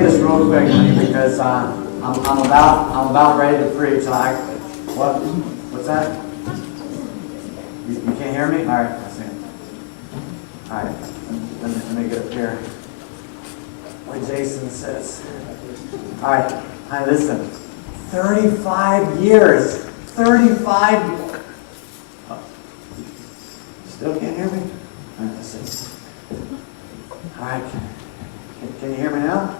you this real quick, honey, because I'm about ready to preach. What's that? You can't hear me? All right, I see. All right, let me get up here. What Jason says. All right, hi, listen. 35 years. 35. Oh. Still can't hear me? All right, let's see. All right, can you hear me now?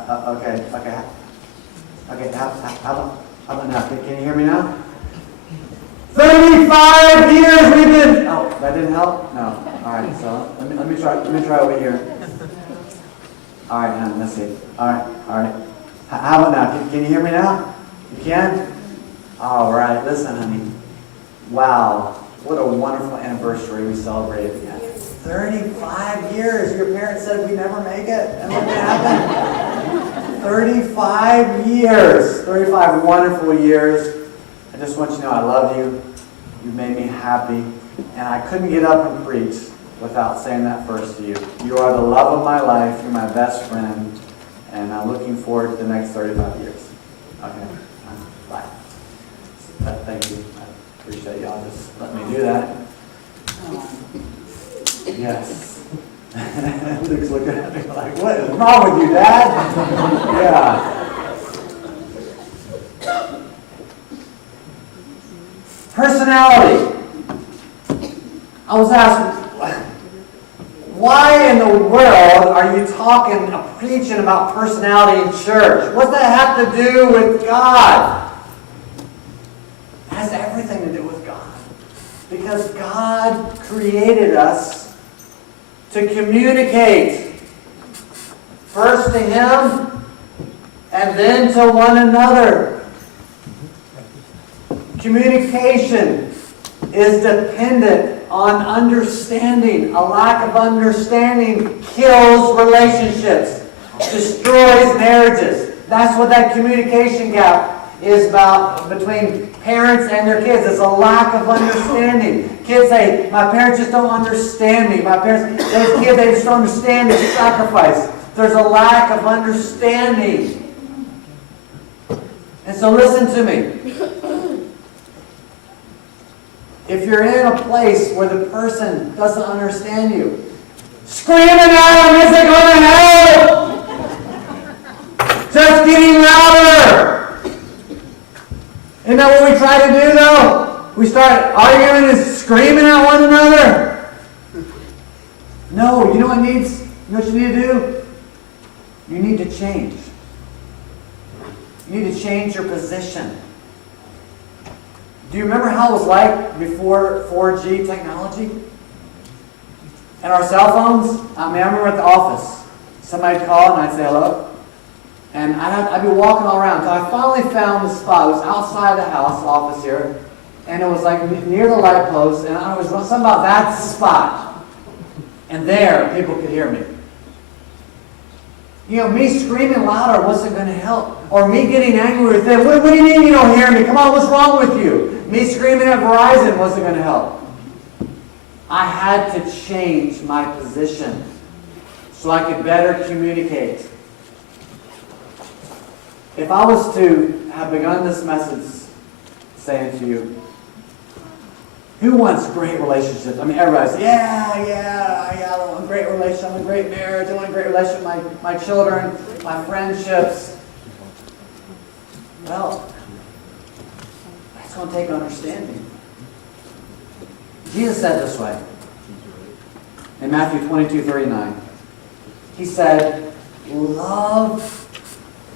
Okay. How about now? Can you hear me now? 35 years we've been. Oh, that didn't help. No. All right. So let me try over here. All right, honey, let's see. All right. How about now? Can you hear me now? You can? All right. Listen, honey. Wow, what a wonderful anniversary we celebrated again. 35 years. Your parents said we'd never make it, and look what happened. 35 years. 35 wonderful years. I just want you to know I love you. You've made me happy. And I couldn't get up and preach without saying that first to you. You are the love of my life. You're my best friend. And I'm looking forward to the next 35 years. Okay. Bye. Thank you. I appreciate y'all just letting me do that. Yes. Luke's looking at me like, what is wrong with you, Dad? Yeah. Personality. I was asked, why in the world are you preaching about personality in church? What's that have to do with God? It has everything to do with God. Because God created us to communicate. First to Him, and then to one another. Communication is dependent on understanding. A lack of understanding kills relationships, destroys marriages. That's what that communication gap is about between parents and their kids. It's a lack of understanding. Kids say, my parents just don't understand me. Those kids, they just don't understand the sacrifice. There's a lack of understanding. And so listen to me. If you're in a place where the person doesn't understand you, screaming at them isn't going to help. Just getting louder. Isn't that what we try to do, though? We start arguing and screaming at one another. No, you know what you need to do? You need to change. You need to change your position. Do you remember how it was like before 4G technology? And our cell phones? I remember at the office. Somebody'd call and I'd say hello. And I'd be walking all around until I finally found the spot. It was outside the house office here. And it was like near the light post. And I was something about that spot. And there, people could hear me. You know, me screaming louder wasn't going to help. Or me getting angry with them. What do you mean you don't hear me? Come on, what's wrong with you? Me screaming at Verizon wasn't going to help. I had to change my position so I could better communicate. If I was to have begun this message saying to you, who wants great relationships? I mean, everybody says, yeah, I want a great relationship, I want a great marriage, I want a great relationship with my children, my friendships. Well, that's going to take understanding. Jesus said this way in Matthew 22:39. He said, love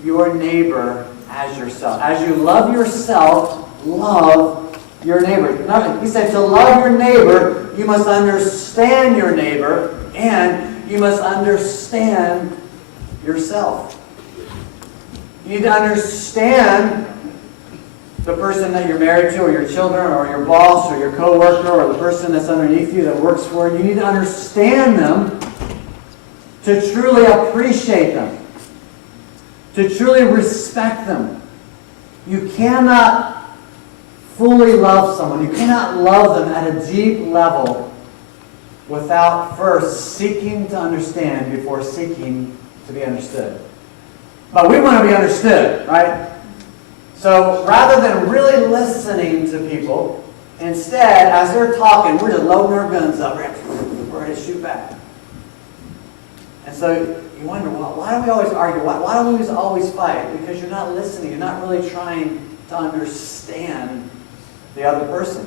your neighbor as yourself. As you love yourself, love your neighbor. He said to love your neighbor, you must understand your neighbor, and you must understand yourself. You need to understand the person that you're married to, or your children, or your boss, or your coworker, or the person that's underneath you that works for you. You need to understand them to truly appreciate them, to truly respect them. You cannot fully love someone. You cannot love them at a deep level without first seeking to understand before seeking to be understood. But we want to be understood, right? So rather than really listening to people, instead, as they're talking, we're just loading our guns up. We're ready to shoot back. And so you wonder, well, why do we always argue? Why do we always fight? Because you're not listening. You're not really trying to understand the other person.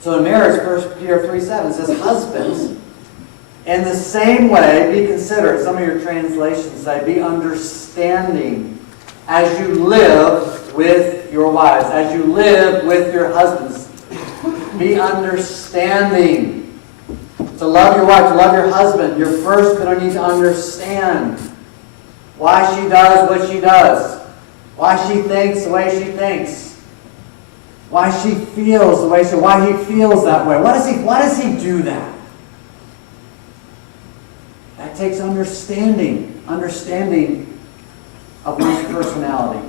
So in marriage, 1 Peter 3:7 says, husbands, in the same way, be considerate. Some of your translations say, be understanding as you live with your wives, as you live with your husbands. Be understanding. To love your wife, to love your husband, you're first going to need to understand why she does what she does, why she thinks the way she thinks, why she feels the way she, why he feels that way. Why does he do that? That takes understanding of one's personality.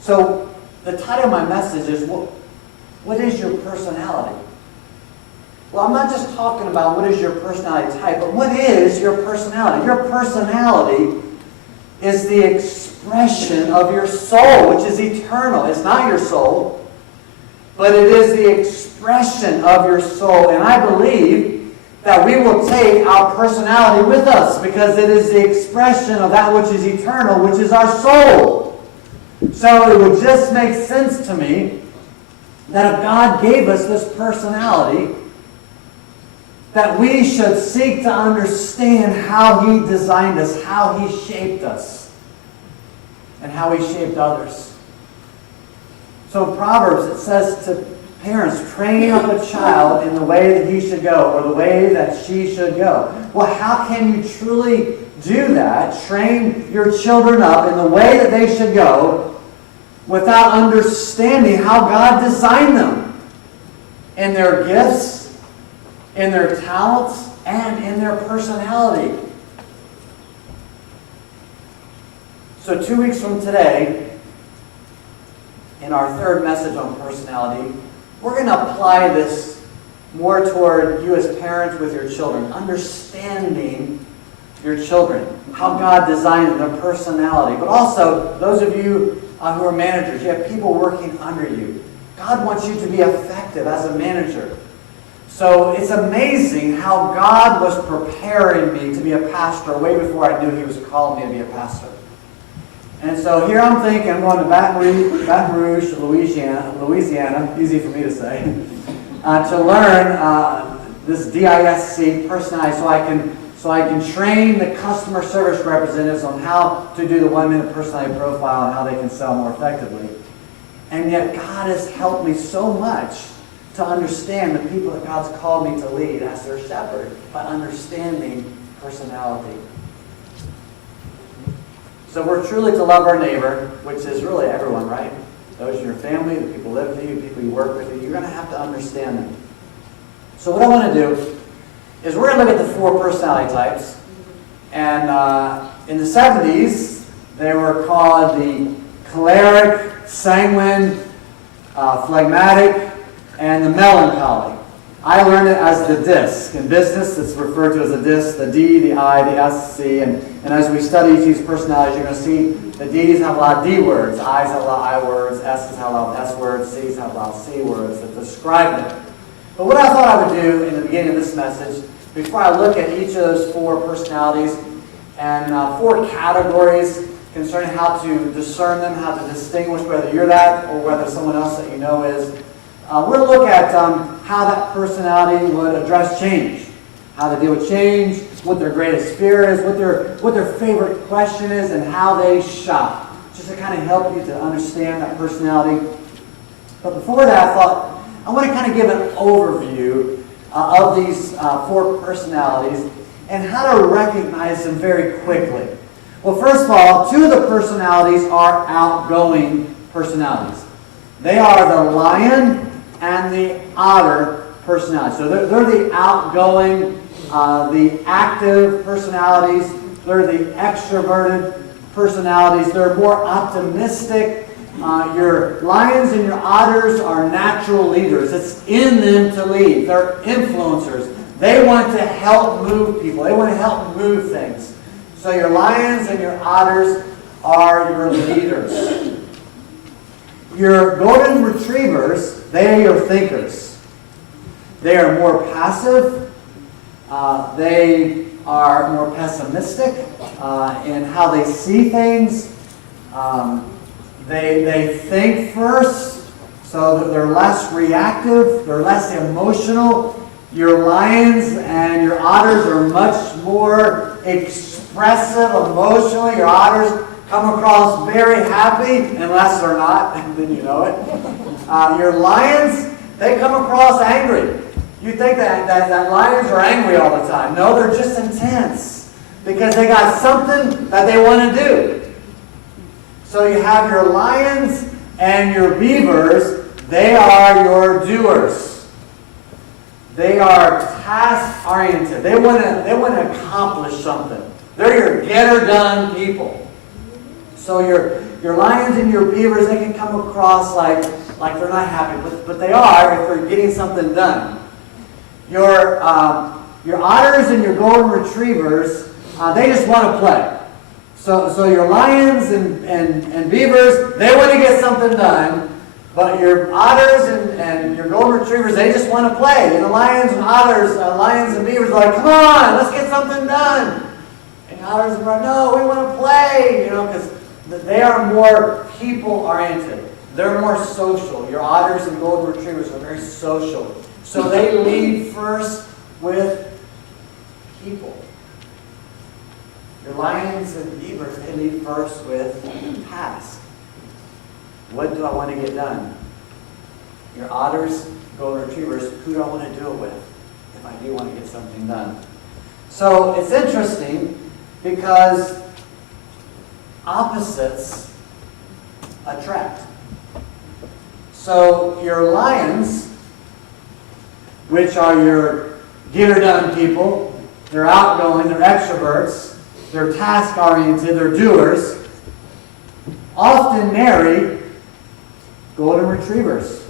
So the title of my message is, what is your personality? Well, I'm not just talking about what is your personality type, but what is your personality? Your personality is the expression of your soul, which is eternal. It's not your soul, but it is the expression of your soul. And I believe that we will take our personality with us because it is the expression of that which is eternal, which is our soul. So it would just make sense to me that if God gave us this personality, that we should seek to understand how He designed us, how He shaped us, and how He shaped others. So in Proverbs it says to parents, train up a child in the way that he should go, or the way that she should go. Well, how can you truly do that, train your children up in the way that they should go, without understanding how God designed them in their gifts, in their talents, and in their personality? So 2 weeks from today, in our third message on personality, we're going to apply this more toward you as parents with your children, understanding your children, how God designed them, their personality. But also, those of you who are managers, you have people working under you. God wants you to be effective as a manager. So it's amazing how God was preparing me to be a pastor way before I knew He was calling me to be a pastor. And so here I'm thinking, I'm going to Baton Rouge, Louisiana, easy for me to say, to learn this DISC personality so I can train the customer service representatives on how to do the 1-minute personality profile and how they can sell more effectively. And yet God has helped me so much to understand the people that God's called me to lead as their shepherd by understanding personality. So we're truly to love our neighbor, which is really everyone, right? Those in your family, the people who live with you, the people you work with you, you're going to have to understand them. So what I want to do is we're going to look at the 4 personality types. And in the 70s, they were called the choleric, sanguine, phlegmatic, and the melancholy. I learned it as the DISC. In business, it's referred to as a DISC, the D, the I, the S, C. And as we study each of these personalities, you're going to see the D's have a lot of D words, I's have a lot of I words, S's have a lot of S words, C's have a lot of C words that describe them. But what I thought I would do in the beginning of this message, before I look at each of those 4 personalities and 4 categories concerning how to discern them, how to distinguish whether you're that or whether someone else that you know is, we'll look at how that personality would address change, how to deal with change, what their greatest fear is, what their favorite question is, and how they shop, just to kind of help you to understand that personality. But before that, I thought I want to kind of give an overview of these 4 personalities and how to recognize them very quickly. Well, first of all, 2 of the personalities are outgoing personalities. They are the lion and the otter personality. So they're the outgoing, the active personalities. They're the extroverted personalities. They're more optimistic. Your lions and your otters are natural leaders. It's in them to lead. They're influencers. They want to help move people. They want to help move things. So your lions and your otters are your leaders. Your golden retrievers, they are your thinkers. They are more passive. They are more pessimistic in how they see things. They think first, so that they're less reactive, they're less emotional. Your lions and your otters are much more expressive emotionally. Your otters come across very happy, unless they're not, and then you know it. Your lions, they come across angry. You think that lions are angry all the time. No, they're just intense because they got something that they want to do. So you have your lions and your beavers. They are your doers. They are task-oriented. They want to accomplish something. They're your get-her-done people. So your lions and your beavers, they can come across like they're not happy, but they are if they're getting something done. Your otters and your golden retrievers, they just want to play. So your lions and beavers, they want to get something done. But your otters and your golden retrievers, they just want to play. And the lions and otters, lions and beavers are like, come on, let's get something done. And the otters are like, no, we want to play, because they are more people-oriented. They're more social. Your otters and golden retrievers are very social. So they lead first with people. Your lions and beavers, they lead first with tasks. What do I want to get done? Your otters, golden retrievers, who do I want to do it with if I do want to get something done? So it's interesting because opposites attract. So your lions, which are your get-her-done people, they're outgoing, they're extroverts, they're task-oriented, they're doers, often marry golden retrievers,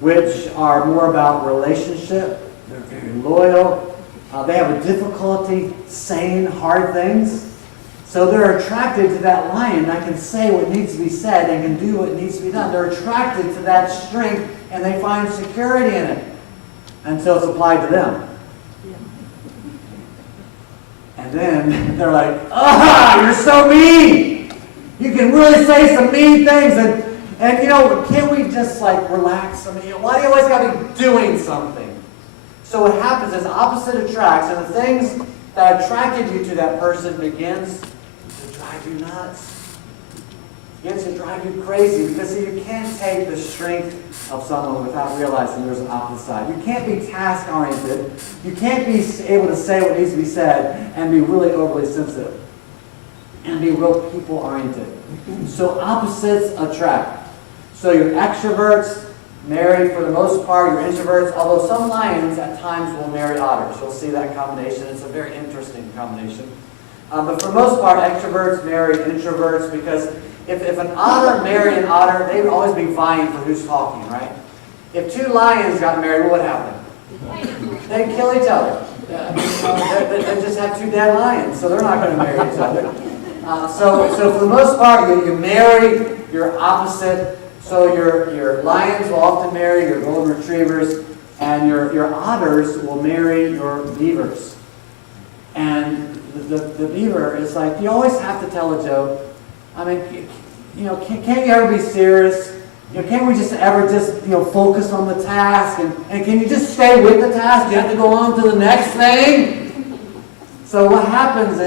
which are more about relationship. They're very loyal. They have a difficulty saying hard things. So they're attracted to that lion that can say what needs to be said and can do what needs to be done. They're attracted to that strength and they find security in it until it's applied to them. And then they're like, you're so mean! You can really say some mean things, and can't we just relax? Why do you always got to be doing something? So what happens is opposite attracts, and the things that attracted you to that person begins to drive you nuts. Begins to drive you crazy because you can't take the strength of someone without realizing there's an opposite side. You can't be task-oriented. You can't be able to say what needs to be said and be really overly sensitive. And be real people-oriented. So opposites attract. So your extroverts marry, for the most part, your introverts, although some lions at times will marry otters. You'll see that combination. It's a very interesting combination. But for the most part, extroverts marry introverts because if an otter married an otter, they would always be vying for who's talking, right? If two lions got married, what would happen? They'd kill each other. They just have two dead lions, so they're not going to marry each other. So for the most part, you marry your opposite. So your lions will often marry your golden retrievers, and your otters will marry your beavers. And the beaver is like, you always have to tell a joke. Can't you ever be serious? Can't we just ever focus on the task? And can you just stay with the task? You have to go on to the next thing? So what happens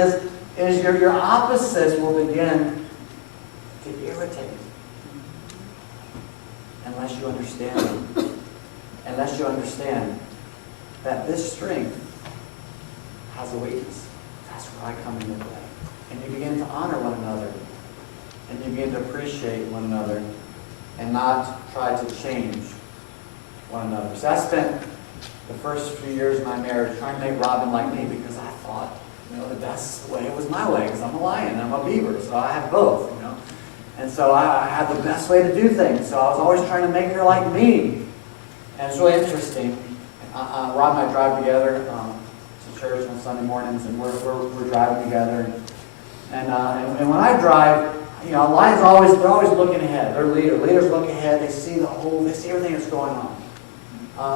is your opposites will begin to irritate unless you understand them. Unless you understand that this strength has a weakness. That's where I come into play. And you begin to honor one another. And you begin to appreciate one another and not try to change one another. So I spent the first few years of my marriage trying to make Robin like me because I thought, the best way was my way because I'm a lion, I'm a beaver, so I have both, And so I had the best way to do things. So I was always trying to make her like me. And it's really interesting. Rob and I drive together to church once Sunday mornings, and we're driving together. And when I drive, lions they're always looking ahead. They're leaders look ahead. They see everything that's going on.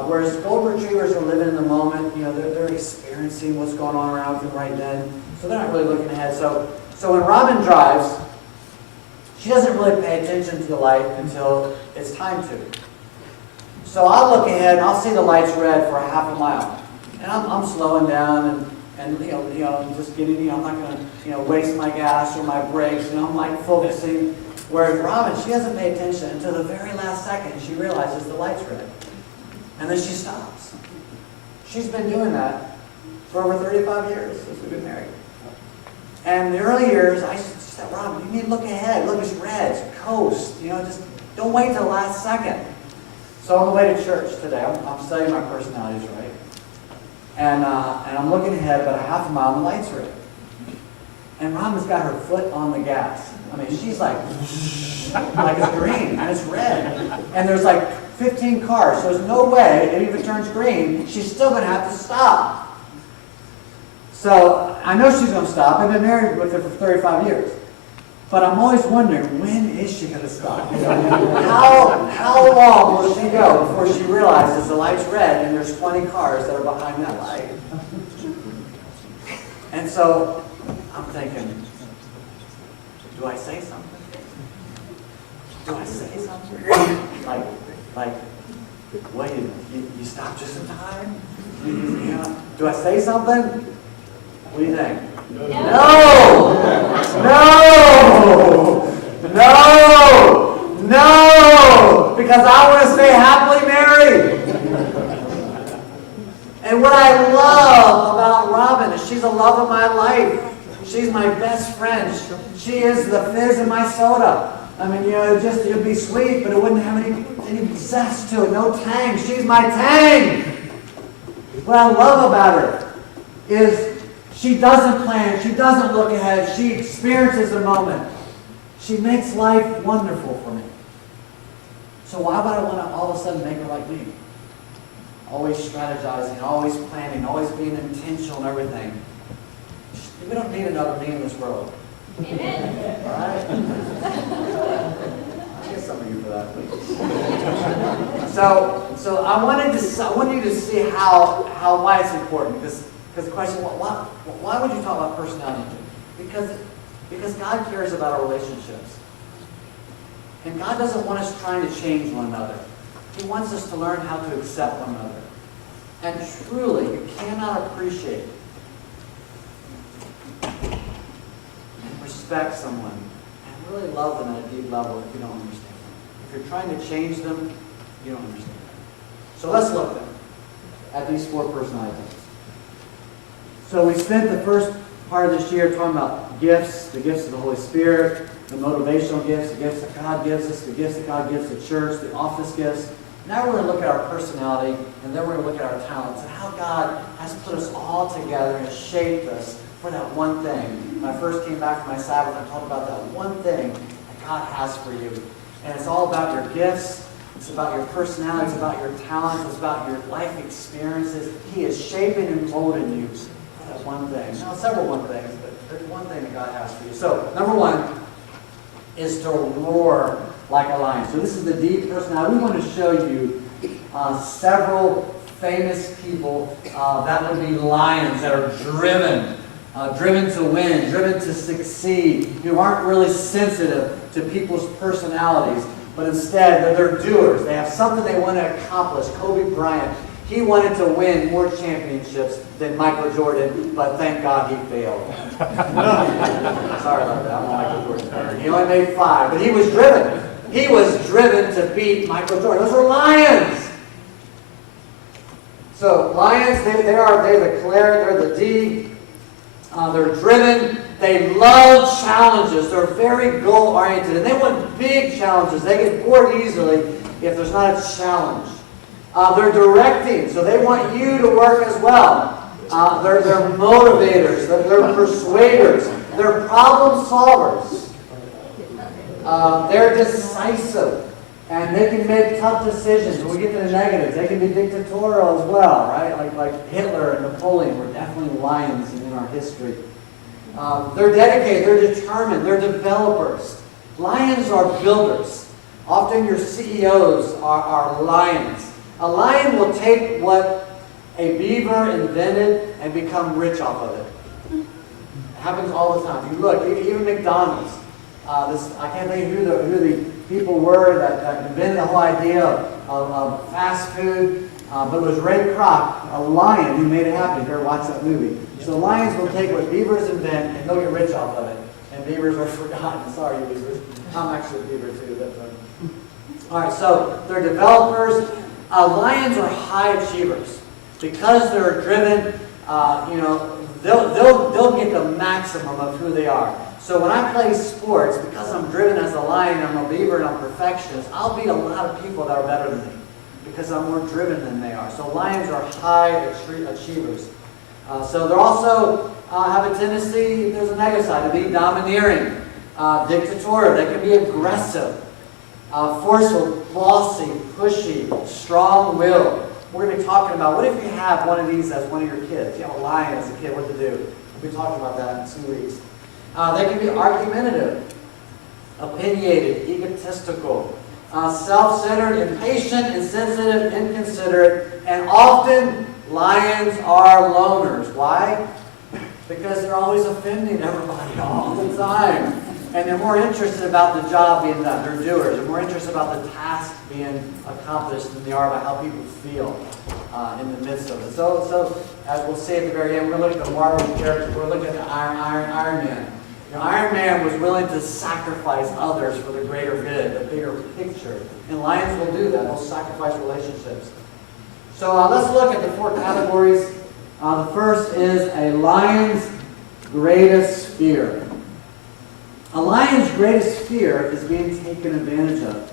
Whereas golden retrievers are living in the moment. They're experiencing what's going on around them right then. So they're not really looking ahead. So when Robin drives, she doesn't really pay attention to the light until it's time to. So I'll look ahead and I'll see the lights red for a half a mile, and I'm slowing down and just getting. I'm not going to waste my gas or my brakes. I'm like focusing. Whereas Robin, she doesn't pay attention until the very last second. She realizes the light's red, and then she stops. She's been doing that for over 35 years since we've been married. And in the early years, I said, Robin, you need to look ahead. Look, it's red. It's coast. Just don't wait till the last second. So on the way to church today, I'm studying my personalities, right? And I'm looking ahead about a half a mile, and the light's red. And Robin's got her foot on the gas. I mean, she's like it's green, and it's red. And there's like 15 cars, so there's no way, if it even turns green, she's still going to have to stop. So I know she's going to stop. I've been married with her for 35 years. But I'm always wondering, when is she going to stop? How long will she go before she realizes the light's red and there's 20 cars that are behind that light? And so I'm thinking, do I say something? Do I say something? Like, wait, you stopped just in time? Do I say something? What do you think? No! Because I want to stay happily married. And what I love about Robin is she's the love of my life. She's my best friend. She is the fizz in my soda. I mean, it'd be sweet, but it wouldn't have any zest to it. No tang. She's my tang. What I love about her is she doesn't plan. She doesn't look ahead. She experiences the moment. She makes life wonderful for me. So why would I want to all of a sudden make her like me? Always strategizing, always planning, always being intentional and everything. We don't need another me in this world. Amen. All right? I'll get some of you for that, please. So I want you to see why it's important. Because the question, why would you talk about personality? Because God cares about our relationships. And God doesn't want us trying to change one another. He wants us to learn how to accept one another. And truly, you cannot appreciate and respect someone and really love them at a deep level if you don't understand them. If you're trying to change them, you don't understand them. So let's look then at these 4 personalities. So we spent the first part of this year talking about gifts, the gifts of the Holy Spirit, the motivational gifts, the gifts that God gives us, the gifts that God gives the church, the office gifts. Now we're going to look at our personality, and then we're going to look at our talents and how God has put us all together and shaped us for that one thing. When I first came back from my Sabbath, I talked about that one thing that God has for you. And it's all about your gifts. It's about your personality. It's about your talents. It's about your life experiences. He is shaping and molding you for that one thing. Now, several one things, but there's one thing that God has for you. So, number 1 is to roar like a lion. So this is the deep personality. We want to show you several famous people that would be lions that are driven to win, driven to succeed, who aren't really sensitive to people's personalities, but instead they're doers. They have something they want to accomplish. Kobe Bryant, he wanted to win more championships than Michael Jordan, but thank God he failed. Sorry about that. I'm Michael Jordan's fan. He only made 5, but he was driven. He was driven to beat Michael Jordan. Those are lions. So lions, they're the cleric, they're the D. They're driven. They love challenges. They're very goal-oriented, and they want big challenges. They get bored easily if there's not a challenge. They're directing, so they want you to work as well. They're motivators. They're persuaders. They're problem solvers. They're decisive. And they can make tough decisions. When we get to the negatives, they can be dictatorial as well, right? Like Hitler and Napoleon were definitely lions in our history. They're dedicated, they're determined, they're developers. Lions are builders. Often your CEOs are lions. A lion will take what a beaver invented and become rich off of it. It happens all the time. If you look, even McDonald's. I can't think who the people were that invented the whole idea of fast food, but it was Ray Kroc, a lion, who made it happen. If you ever watched that movie. So lions will take what beavers invent and they'll get rich off of it. And beavers are forgotten. Sorry, you beavers. I'm actually a beaver too. All right, so they're developers. Lions are high achievers because they're driven. They'll get the maximum of who they are. So when I play sports, because I'm driven as a lion, I'm a beaver, and I'm a perfectionist, I'll beat a lot of people that are better than me because I'm more driven than they are. So lions are high achievers. So they also have a tendency, there's a negative side, to be domineering, dictatorial. They can be aggressive, forceful, bossy, pushy, strong-willed. We're going to be talking about what if you have one of these as one of your kids. You have a lion as a kid, what to do. We'll be talking about that in 2 weeks. They can be argumentative, opinionated, egotistical, self-centered, impatient, insensitive, inconsiderate, and often lions are loners. Why? Because they're always offending everybody all the time. And they're more interested about the job being done. They're doers. They're more interested about the task being accomplished than they are about how people feel in the midst of it. So as we'll see at the very end, we're going to look at the Marvel characters. We're looking at Iron Man. Iron Man was willing to sacrifice others for the greater good, the bigger picture. And lions will do that. They'll sacrifice relationships. So let's look at the 4 categories. The first is a lion's greatest fear. A lion's greatest fear is being taken advantage of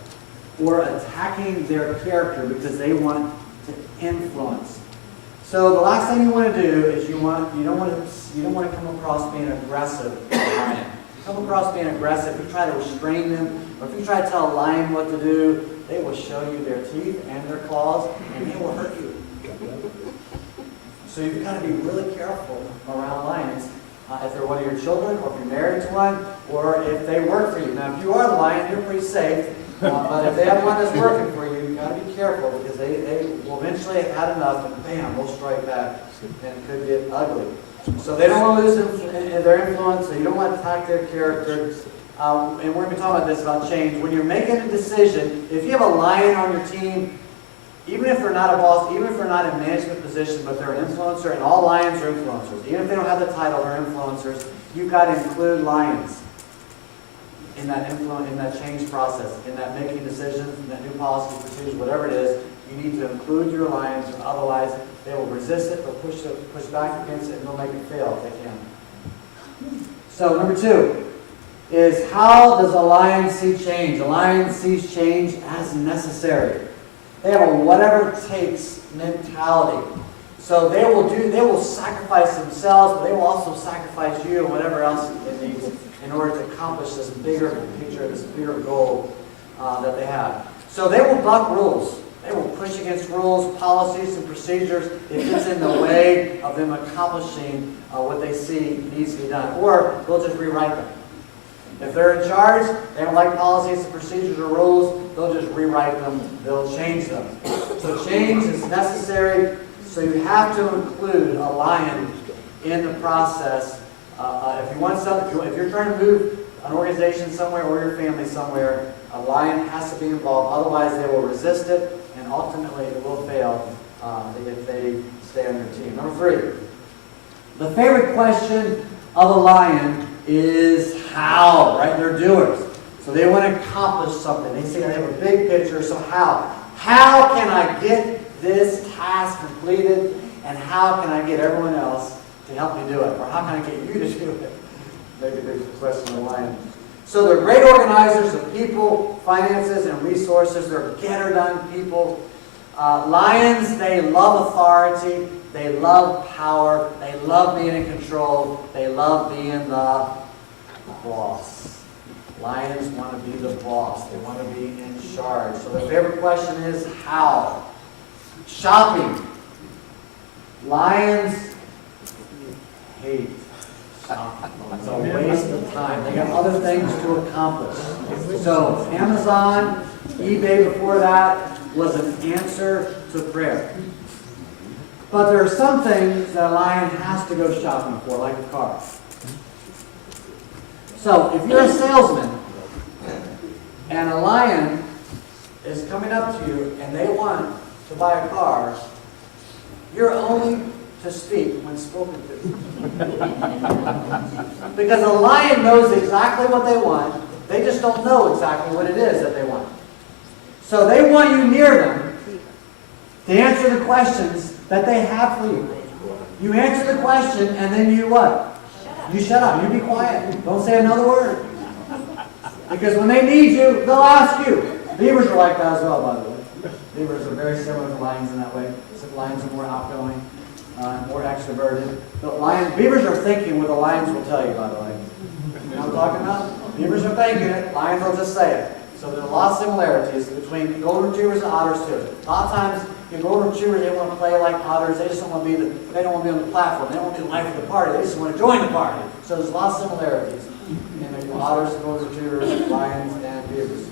or attacking their character because they want to influence. So the last thing you want to do is you don't want to come across being aggressive with a lion. Come across being aggressive. If you try to restrain them, or if you try to tell a lion what to do, they will show you their teeth and their claws, and they will hurt you. So you've got to be really careful around lions. If they're one of your children, or if you're married to one, or if they work for you. Now, if you are a lion, you're pretty safe. But if they have one that's working for you, you've got to be careful because they will eventually have had enough and bam, they'll strike back and it could get ugly. So they don't want to lose their influence, so you don't want to attack their character. And we're going to be talking about this, about change. When you're making a decision, if you have a lion on your team, even if they're not a boss, even if they're not in management position, but they're an influencer, and all lions are influencers. Even if they don't have the title, they're influencers. You've got to include lions in that influence, in that change process, in that making decisions, in that new policy, procedures, whatever it is. You need to include your lions, or otherwise they will resist it, they'll push back against it, and they'll make it fail if they can. So number 2 is, how does a lion see change? A lion sees change as necessary. They have a whatever it takes mentality. So they will sacrifice themselves, but they will also sacrifice you and whatever else it needs in order to accomplish this bigger picture, this bigger goal that they have. So they will buck rules. They will push against rules, policies, and procedures if it's in the way of them accomplishing what they see needs to be done. Or they'll just rewrite them. If they're in charge, they don't like policies, procedures, or rules, they'll just rewrite them, they'll change them. So change is necessary, so you have to include a lion in the process. If you want something, if you're trying to move an organization somewhere or your family somewhere, a lion has to be involved, otherwise they will resist it, and ultimately it will fail if they stay on your team. Number 3, the favorite question of a lion is how, right? They're doers. So they want to accomplish something. They say they have a big picture, so how? How can I get this task completed, and how can I get everyone else to help me do it? Or how can I get you to do it? Maybe there's a question of the lion. So they're great organizers of people, finances, and resources. They're get-her-done people. Lions, they love authority. They love power. They love being in control. They love being the boss. Lions want to be the boss. They want to be in charge. So the favorite question is how? Shopping. Lions time. They got other things to accomplish. So Amazon, eBay before that was an answer to prayer. But there are some things that a lion has to go shopping for, like a car. So if you're a salesman and a lion is coming up to you and they want to buy a car, you're only to speak when spoken to. Because a lion knows exactly what they want. They just don't know exactly what it is that they want. So they want you near them to answer the questions that they have for you. You answer the question and then you what? You shut up. You be quiet. Don't say another word. Because when they need you, they'll ask you. Beavers are like that as well, by the way. Beavers are very similar to lions in that way. Except lions are more outgoing, more extroverted. But beavers are thinking what the lions will tell you, by the way. You know what I'm talking about? Beavers are thinking it. Lions will just say it. So there's a lot of similarities between golden retrievers and otters too. A lot of times, the golden retrievers, they want to play like otters. They just don't want to be they don't want to be on the platform. They don't want to be the life of the party. They just want to join the party. So there's a lot of similarities in the otters, golden retrievers, lions, and beavers.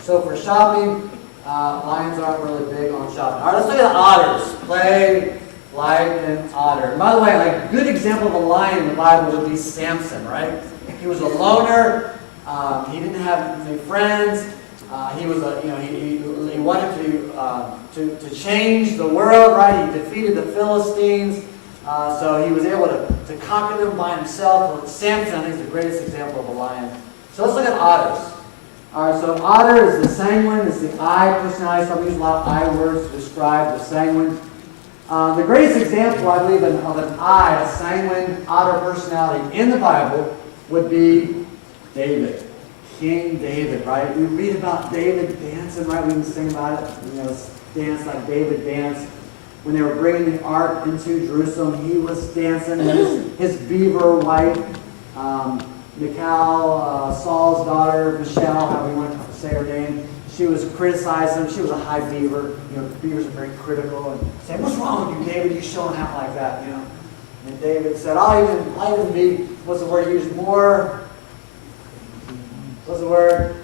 So for shopping, lions aren't really big on shopping. All right, let's look at otters. Play like an otter. And by the way, like a good example of a lion in the Bible would be Samson, right? He was a loner. He didn't have any friends. He was he wanted to change the world, right? He defeated the Philistines, so he was able to conquer them by himself. Samson, I think, is the greatest example of a lion. So let's look at otters. All right, so otter is the sanguine, it's the I personality. Some use a lot of I words to describe the sanguine. The greatest example, I believe, of an I, a sanguine otter personality in the Bible would be David. King David, right? We read about David dancing, right? We can sing about it. You know, dance like David danced. When they were bringing the ark into Jerusalem, he was dancing. His beaver wife, Michal, Saul's daughter, Michelle, how we want to say her name, she was criticizing him. She was a high beaver. You know, beavers are very critical and saying, "What's wrong with you, David? You showing out like that?" You know. And David said, I'll even be, what's the word used, more. What's the word?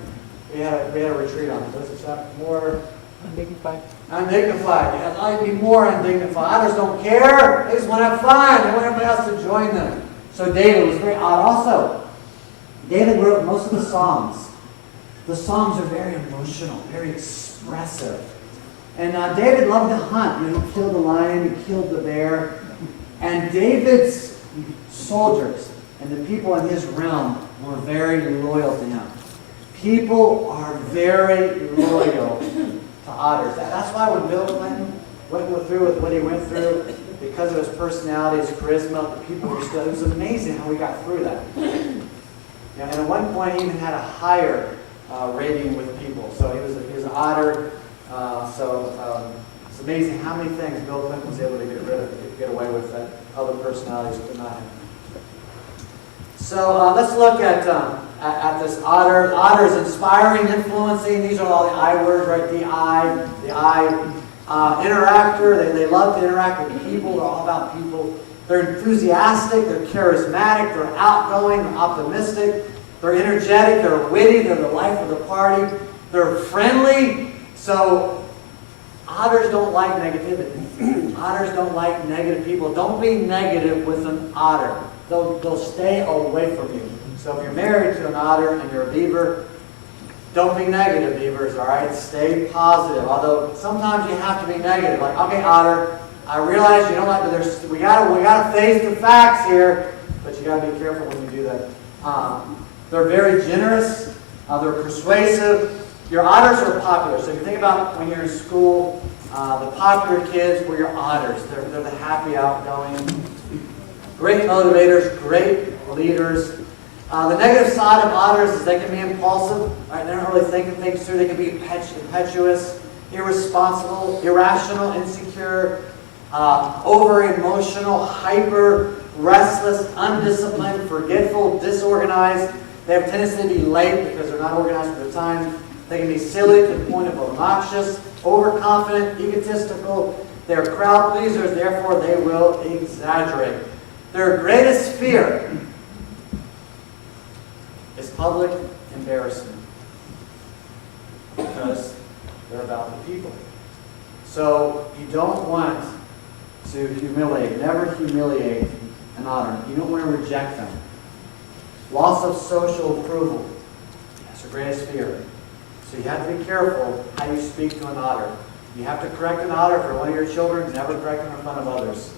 We had a retreat on it. What's it? More undignified. Undignified. Yeah, I'd be more undignified. Others don't care. They just want to have fun. They want everybody else to join them. So David was very odd. Also, David wrote most of the Psalms. The Psalms are very emotional, very expressive. And David loved to hunt. You know, he killed the lion, he killed the bear. And David's soldiers and the people in his realm were very loyal to him. People are very loyal to otters. That's why when Bill Clinton went through with what he went through, because of his personality, his charisma, the people were still, it was amazing how we got through that. And at one point he even had a higher rating with people. So he was an otter. It's amazing how many things Bill Clinton was able to get away with that other personalities could not have. So let's look at this otter. Otter is inspiring, influencing. These are all the I words, right? The I. Interactor. They love to interact with people. They're all about people. They're enthusiastic. They're charismatic. They're outgoing. They're optimistic. They're energetic. They're witty. They're the life of the party. They're friendly. So otters don't like negativity. Otters don't like negative people. Don't be negative with an otter. They'll stay away from you. So if you're married to an otter and you're a beaver, don't be negative, beavers, all right? Stay positive. Although sometimes you have to be negative. Like, okay, otter, I realize you don't like, but we gotta face the facts here, but you gotta be careful when you do that. They're very generous. They're persuasive. Your otters are popular. So if you think about when you're in school, the popular kids were your otters. They're the happy, outgoing, great motivators, great leaders. The negative side of otters is they can be impulsive. Right? They don't really think things through. They can be impetuous, irresponsible, irrational, insecure, over-emotional, hyper, restless, undisciplined, forgetful, disorganized. They have a tendency to be late because they're not organized for their time. They can be silly to the point of obnoxious, overconfident, egotistical. They're crowd pleasers, therefore they will exaggerate. Their greatest fear is public embarrassment because they're about the people. So you don't want to humiliate, never humiliate an otter. You don't want to reject them. Loss of social approval. That's your greatest fear. So you have to be careful how you speak to an otter. You have to correct an otter for one of your children. Never correct them in front of others.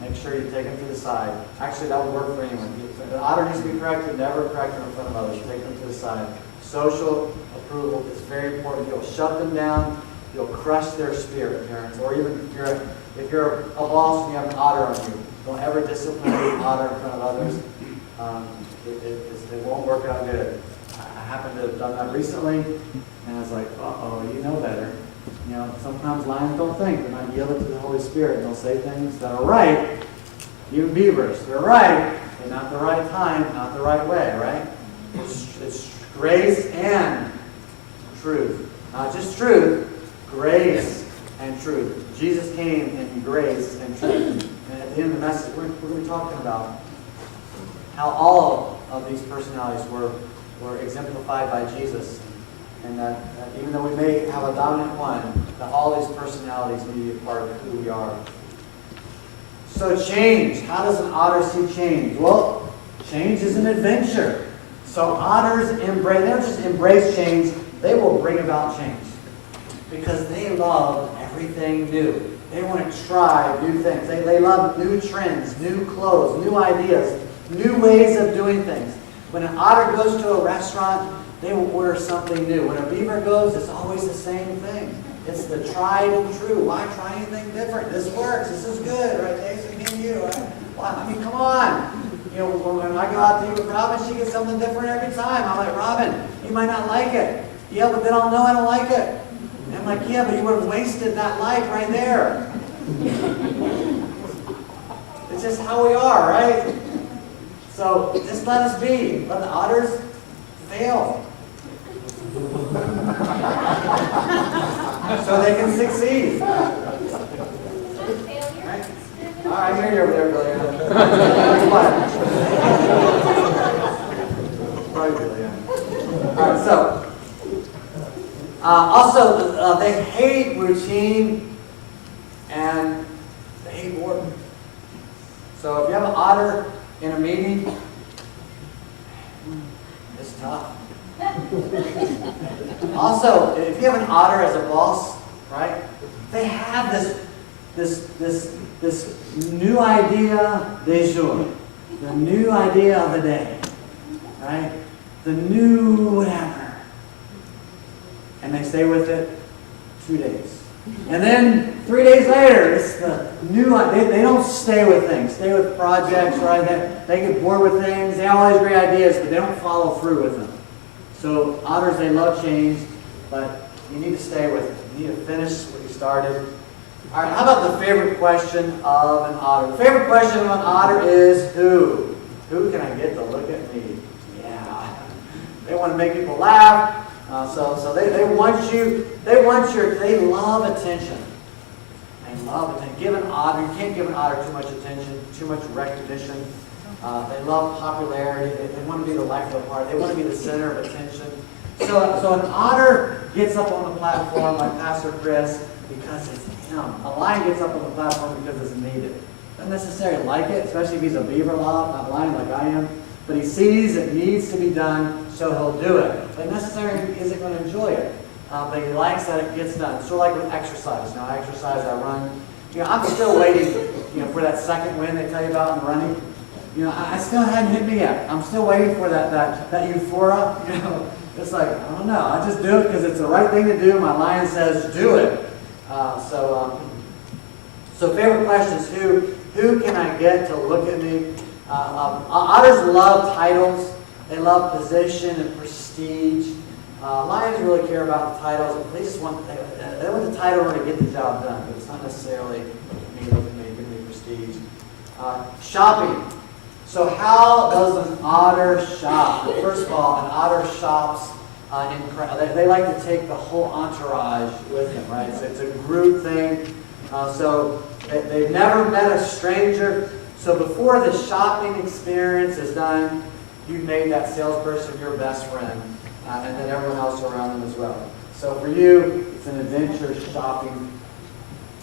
Make sure you take them to the side. Actually, that would work for anyone. If an otter needs to be corrected, never correct them in front of others. Take them to the side. Social approval is very important. You'll shut them down. You'll crush their spirit, parents. Or even if you're a boss and you have an otter on you, don't ever discipline an otter in front of others. It won't work out good. I happened to have done that recently, and I was like, uh-oh, you know better. You know, sometimes lions don't think. They're not yielded to the Holy Spirit, and they'll say things that are right. Even beavers, they're right, but not the right time, not the right way, right? It's grace and truth. Not just truth, grace and truth. Jesus came in grace and truth. And at the end of the message, we're going to be talking about how all of these personalities were exemplified by Jesus. And that even though we may have a dominant one, that all these personalities need to be a part of who we are. So change. How does an otter see change? Well, change is an adventure. So otters they don't just embrace change, they will bring about change. Because they love everything new. They want to try new things. They love new trends, new clothes, new ideas, new ways of doing things. When an otter goes to a restaurant, they will order something new. When a beaver goes, it's always the same thing. It's the tried and true. Why try anything different? This works. This is good, right? Tasting in you. Right? Well, I mean, come on. You know, when I go out to eat with Robin, she gets something different every time. I'm like, Robin, you might not like it. Yeah, but then I'll know I don't like it. And I'm like, yeah, but you would have wasted that like right there. It's just how we are, right? So just let us be. Let the otters fail. So they can succeed. Right? All right, I hear you over there, Billy. Probably Billy. All right, so also they hate routine and they hate boredom. So if you have an otter in a meeting, it's tough. Also, if you have an otter as a boss, right? They have this new idea du jour, the new idea of the day, right? The new whatever, and they stay with it 2 days, and then 3 days later, it's the new. They don't stay with things, stay with projects, right? They get bored with things. They have all these great ideas, but they don't follow through with them. So otters, they love change, but you need to stay with it. You need to finish what you started. All right, how about the favorite question of an otter? The favorite question of an otter is who? Who can I get to look at me? Yeah. They want to make people laugh. So they want you. They love attention. They love attention. Give an otter. You can't give an otter too much attention, too much recognition. They love popularity. They want to be the life of the party. They want to be the center of attention. So an otter gets up on the platform like Pastor Chris because it's him. A lion gets up on the platform because it's needed. Doesn't necessarily like it, especially if he's a beaver not lion like I am. But he sees it needs to be done, so he'll do it. But necessarily isn't going to enjoy it. But he likes that it gets done. Sort of like with exercise. Now I exercise, I run. You know, I'm still waiting, for that second win they tell you about in running. I still hadn't hit me yet. I'm still waiting for that euphoria. It's like, I don't know. I just do it because it's the right thing to do. My lion says, do it. So favorite questions: who can I get to look at me? Otters love titles. They love position and prestige. Lions really care about the titles. They just want the title to get the job done, but it's not necessarily me looking at me, giving me prestige. Shopping. So how does an otter shop? Well, first of all, an otter shops in crowd. They like to take the whole entourage with them, right? So it's a group thing. So they've never met a stranger. So before the shopping experience is done, you've made that salesperson your best friend, and then everyone else around them as well. So for you, it's an adventure shopping.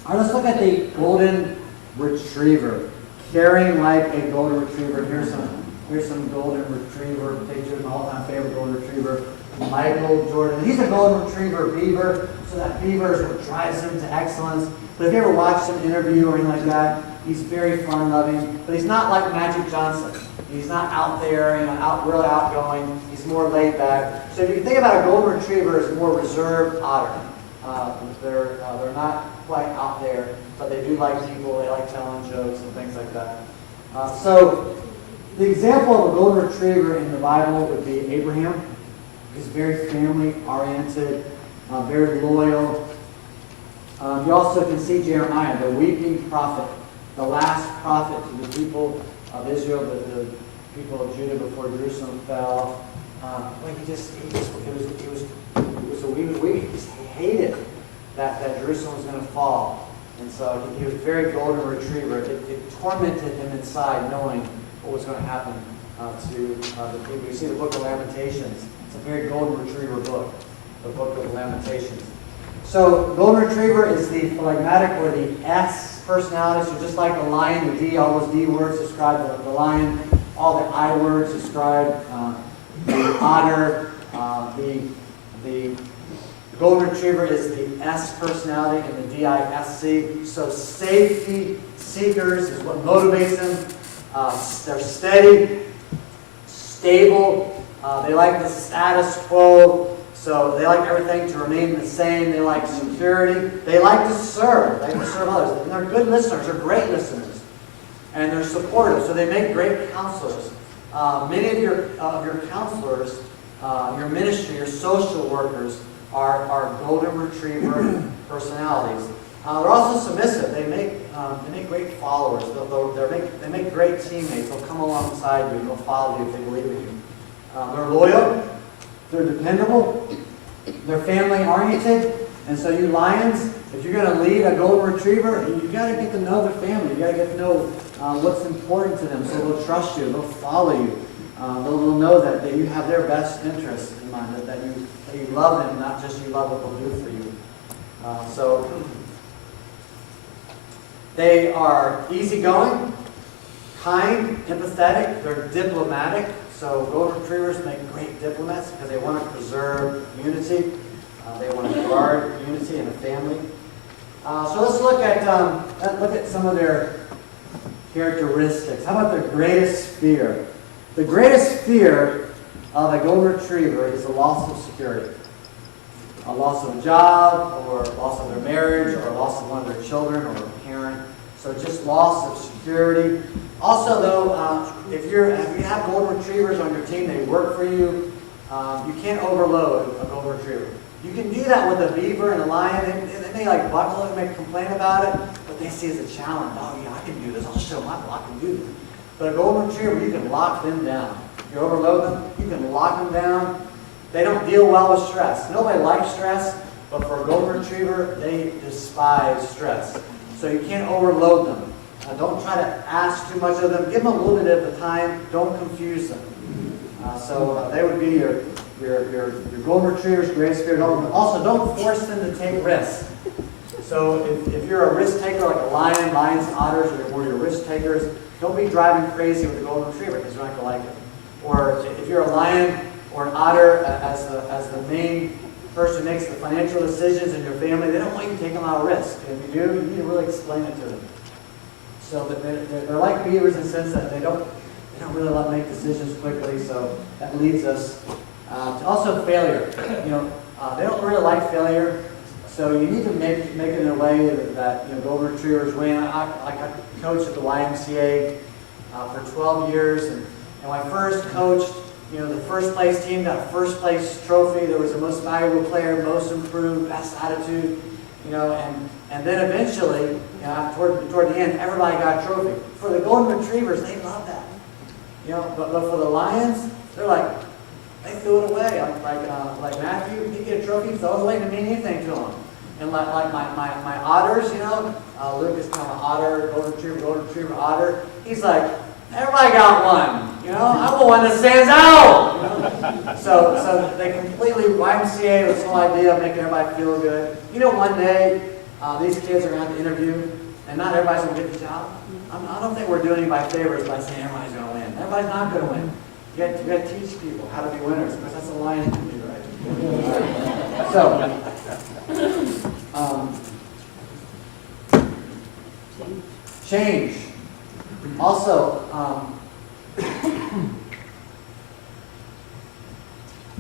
All right, let's look at the golden retriever. Caring like a golden retriever. Here's some golden retriever pictures. My all-time favorite golden retriever, Michael Jordan. He's a golden retriever beaver, so that beaver is what drives him to excellence. But if you ever watched an interview or anything like that, he's very fun-loving. But he's not like Magic Johnson. He's not out there, really outgoing. He's more laid back. So if you think about a golden retriever as more reserved otter, they're not quite out there, but they do like people. They like telling jokes and things like that. So the example of a golden retriever in the Bible would be Abraham. He's very family-oriented, very loyal. You also can see Jeremiah, the weeping prophet, the last prophet to the people of Israel, the people of Judah before Jerusalem fell. He hated that Jerusalem was going to fall. And so he was a very golden retriever. It tormented him inside knowing what was going to happen to the people. You see the book of Lamentations. It's a very golden retriever book, the book of Lamentations. So golden retriever is the phlegmatic or the S personality. So just like the lion, the D, all those D words describe the lion. All the I words describe the otter. The golden retriever is the S personality and the D-I-S-C. So safety seekers is what motivates them. They're steady, stable. They like the status quo. So they like everything to remain the same. They like security. They like to serve. They like to serve others. And they're good listeners. They're great listeners. And they're supportive. So they make great counselors. Many of your counselors, your ministry, your social workers are golden retriever personalities. They're also submissive. They make great followers. They make great teammates. They'll come alongside you. They'll follow you if they believe in you. They're loyal. They're dependable. They're family-oriented. And so you lions, if you're going to lead a golden retriever, you've got to get to know their family. You've got to get to know what's important to them. So they'll trust you. They'll follow you. They'll know that you have their best interests in mind, that you love them, not just you love what they'll do for you. So they are easygoing, kind, empathetic. They're diplomatic. So golden retrievers make great diplomats because they want to preserve unity. They want to guard unity in a family. So let's look at some of their characteristics. How about their greatest fear? The greatest fear of a golden retriever is the loss of security. A loss of a job, or loss of their marriage, or loss of one of their children, or a parent. So just loss of security. Also, though, if you have golden retrievers on your team, they work for you. You can't overload a golden retriever. You can do that with a beaver and a lion. They may like buckle and may complain about it, but they see it as a challenge. Oh yeah, I can do this. I'll show my block and do this. But a golden retriever, you can lock them down. You overload them, you can lock them down. They don't deal well with stress. Nobody likes stress, but for a golden retriever, they despise stress. So you can't overload them. Don't try to ask too much of them. Give them a little bit at a time. Don't confuse them. So they would be your golden retriever's greatest fear. Also, don't force them to take risks. So if you're a risk taker like a lion, lions and otters, or your risk takers, don't be driving crazy with the golden retriever because you're not going to like it. Or if you're a lion or an otter as the main person who makes the financial decisions in your family, they don't want you to take a lot of risk. And if you do, you need to really explain it to them. So that they're like beavers in the sense that they don't really let them make decisions quickly. So that leads us to also failure. They don't really like failure. So you need to make it in a way that golden retrievers win. I coached at the YMCA for 12 years, and when I first coached, the first place team got a first place trophy. There was the most valuable player, most improved, best attitude, and then eventually, toward the end, everybody got a trophy. For the golden retrievers, they love that. But for the lions, they're like, they threw it away. Like Matthew, he get a trophy, so I was waiting to mean anything to him. And like my otters, Luke is kind of an otter, golden retriever, otter. He's like, everybody got one. You know, I'm the one that stands out. You know? So they completely, YMCA was the whole idea of making everybody feel good. You know, one day, these kids are going to have to interview, and not everybody's going to get the job. I don't think we're doing anybody favors by saying everybody's going to win. Everybody's not going to win. You got to teach people how to be winners, because that's a line in me, right? So, change. Also,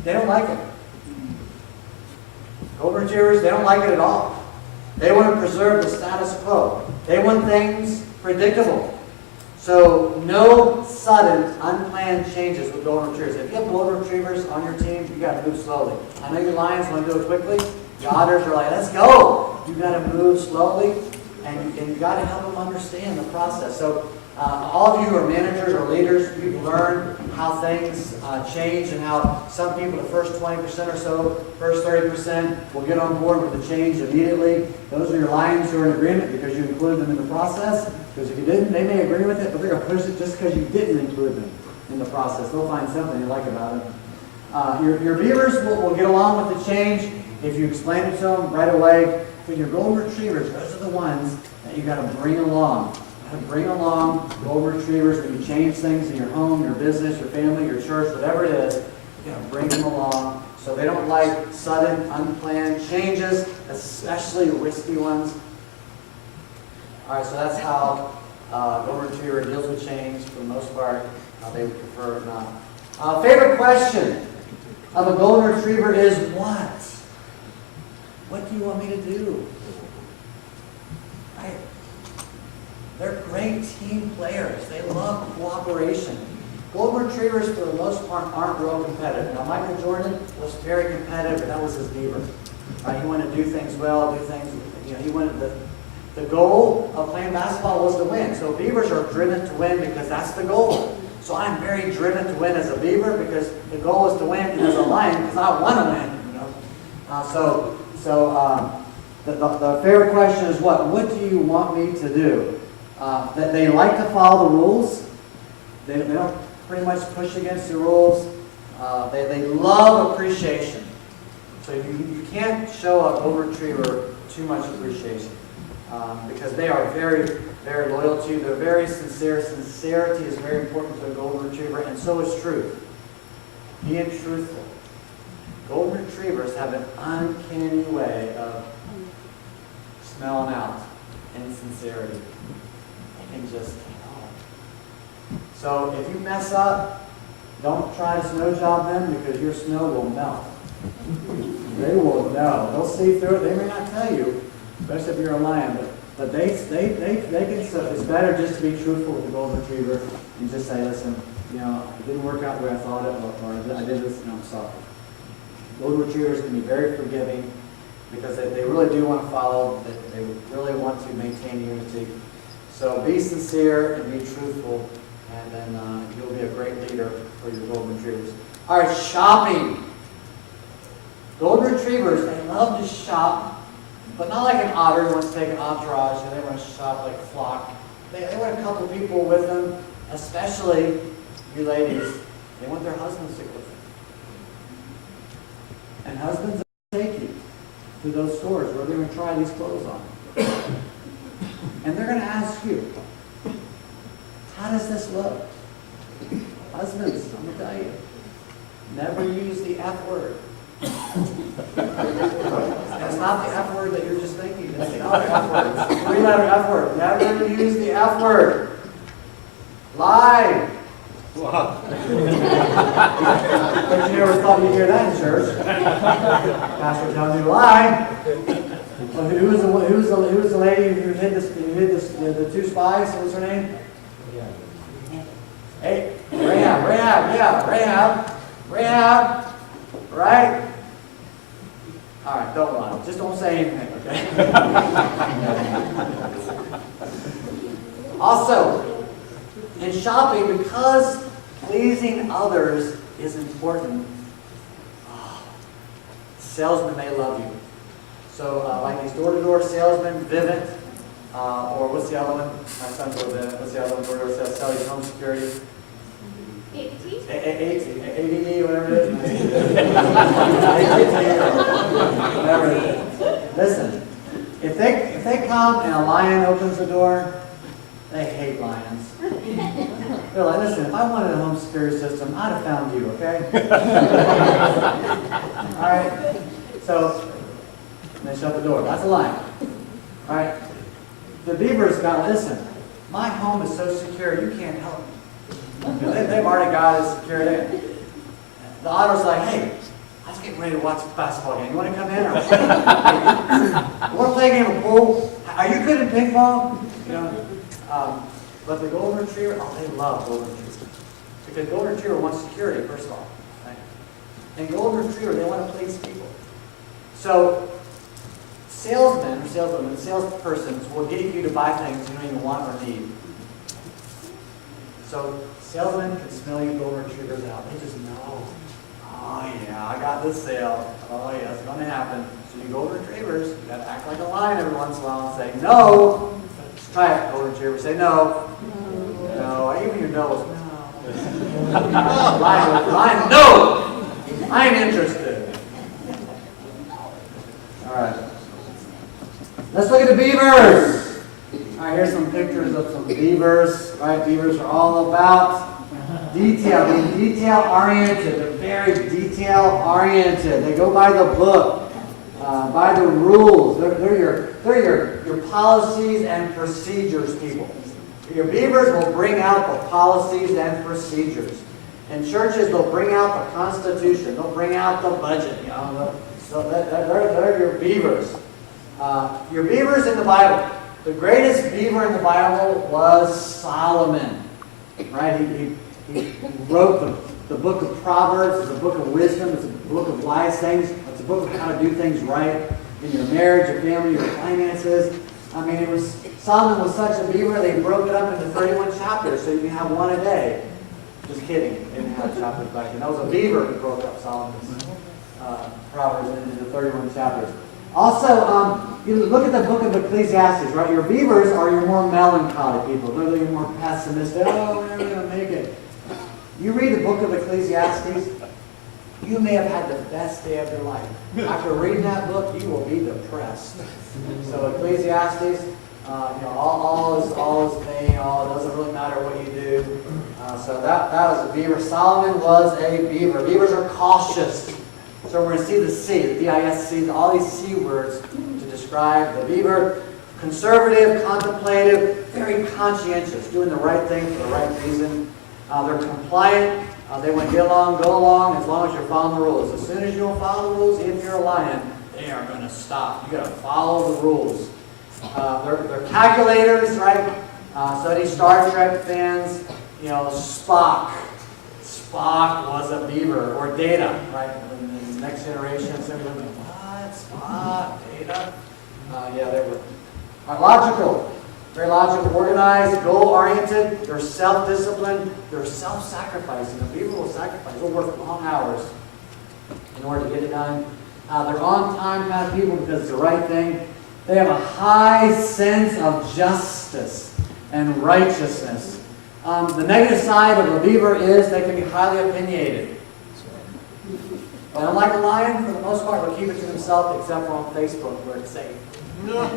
they don't like it. Golden Retrievers, they don't like it at all. They want to preserve the status quo. They want things predictable. So no sudden, unplanned changes with Golden Retrievers. If you have Golden Retrievers on your team, you got to move slowly. I know your Lions want to do it quickly. The Otters are like, let's go. You got to move slowly, and you got to help them understand the process. So all of you who are managers or leaders, you've learned how things change and how some people, the first 20% or so, first 30% will get on board with the change immediately. Those are your Lions who are in agreement because you included them in the process. Because if you didn't, they may agree with it, but they're going to push it just because you didn't include them in the process. They'll find something they like about it. Your Beavers will get along with the change if you explain it to them right away. But your Golden Retrievers, those are the ones that you got to bring along. Bring along Golden Retrievers when you change things in your home, your business, your family, your church, whatever it is. You know, bring them along. So they don't like sudden, unplanned changes, especially risky ones. All right, so that's how Golden Retriever deals with change for the most part. They would prefer it not. Favorite question of a Golden Retriever is what? What do you want me to do? Right? They're great team players. They love cooperation. Golden Retrievers, for the most part, aren't real competitive. Now, Michael Jordan was very competitive, but that was his beaver. Right? He wanted to do things well, do things, you know, he wanted the goal of playing basketball was to win. So Beavers are driven to win because that's the goal. So I'm very driven to win as a Beaver because the goal is to win, and as a Lion because I want to win. You know, the favorite question is what? What do you want me to do? That they like to follow the rules. They don't pretty much push against the rules. They love appreciation. So you can't show a Golden Retriever too much appreciation because they are very, very loyal to you. They're very sincere. Sincerity is very important to a Golden Retriever, and so is truth. Being truthful. Golden Retrievers have an uncanny way of smelling out insincerity. And just, so if you mess up, don't try to snow job them because your snow will melt. They will know. They'll see through it. They may not tell you, especially if you're a Lion, but they can. So it's better just to be truthful with the Golden Retriever and just say, listen, you know, it didn't work out the way I thought it, or I did this, and I'm sorry. Golden Retrievers can be very forgiving because they really do want to follow. They really want to maintain unity. So be sincere and be truthful, and then you'll be a great leader for your Golden Retrievers. All right, shopping. Golden Retrievers, they love to shop, but not like an otter who wants to take an entourage, and they want to shop like a flock. They want a couple people with them, especially you ladies. They want their husbands to go with them. And husbands take you to those stores where they're going to try these clothes on. And they're going to ask you, how does this look? Husbands, I'm going to tell you, never use the F word. And it's not the F word that you're just thinking. It's the other F word. It's a three-letter F word. Never use the F word. Lie. Wow. But you never thought you'd hear that in church. Pastor tells you to lie. Well, who was the lady who hid the two spies? What was her name? Hey, Rahab, right? All right, don't lie. Just don't say anything, okay? Also, in shopping, because pleasing others is important, salesmen may love you. So, like these door-to-door salesmen, Vivint, or what's the other one? My son goes in. What's the other one? Door-to-door sales, selling home security. ADD, whatever it is. Whatever it is. Listen, if they come and a lion opens the door, they hate lions. They're like, listen, if I wanted a home security system, I'd have found you, okay? All right? So, they shut the door. That's a lion. All right? The beaver's got, listen, my home is so secure, you can't help me. They've already got it secured in. The otter's like, hey, I was getting ready to watch a basketball game. You want to come in? Or you want to play a game of pool? Are you good at ping pong? You know, but the golden retriever, oh, they love golden retrievers. Because golden retriever wants security, first of all. Right? And golden retriever, they want to please people. So, salesmen or saleswomen, salespersons will get you to buy things you don't even want or need. So, salesmen can smell you golden retrievers out. They just know. Oh, yeah, I got this sale. Oh, yeah, it's going to happen. So, you golden retrievers, you got to act like a lion every once in a while and say, no. Just try it, golden retriever. Say no. No. Even your nose. No. Lion, no. I ain't interested. All right. Let's look at the beavers. All right, here's some pictures of some beavers. Right, beavers are all about detail, being detail-oriented. They're very detail-oriented. They go by the book, by the rules. They're your policies and procedures people. Your beavers will bring out the policies and procedures. In churches, they'll bring out the Constitution. They'll bring out the budget. You know, so they're your beavers. Your beavers in the Bible. The greatest beaver in the Bible was Solomon. Right? He wrote the book of Proverbs. It's a book of wisdom. It's a book of wise things. It's a book of how to do things right in your marriage, your family, your finances. I mean, Solomon was such a beaver they broke it up into 31 chapters so you can have one a day. Just kidding. They didn't have chapters back then. That was a beaver who broke up Solomon's Proverbs into 31 chapters. Also, you look at the book of Ecclesiastes, right? Your beavers are your more melancholy people. They're your more pessimistic. Oh, we're never going to make it. You read the book of Ecclesiastes, you may have had the best day of your life. After reading that book, you will be depressed. So Ecclesiastes, all is vain, it doesn't really matter what you do. So that was a beaver. Solomon was a beaver. Beavers are cautious. So we're going to see the C, the D-I-S-C, all these C words to describe the beaver. Conservative, contemplative, very conscientious, doing the right thing for the right reason. They're compliant. They want to get along, go along, as long as you're following the rules. As soon as you don't follow the rules, if you're a lion, they are going to stop. You've got to follow the rules. They're calculators, right? So any Star Trek fans, Spock. Spock was a beaver, or Data, right? In the Next Generation, somebody was like, what? Spock, Data? Yeah, they were. Logical. Very logical, organized, goal-oriented. They're self-disciplined. They're self-sacrificing. A beaver will sacrifice. They'll work long hours in order to get it done. They're on-time kind of people because it's the right thing. They have a high sense of justice and righteousness. The negative side of a beaver is they can be highly opinionated. But unlike a lion, for the most part, they'll keep it to themselves except for on Facebook where it's safe. You'll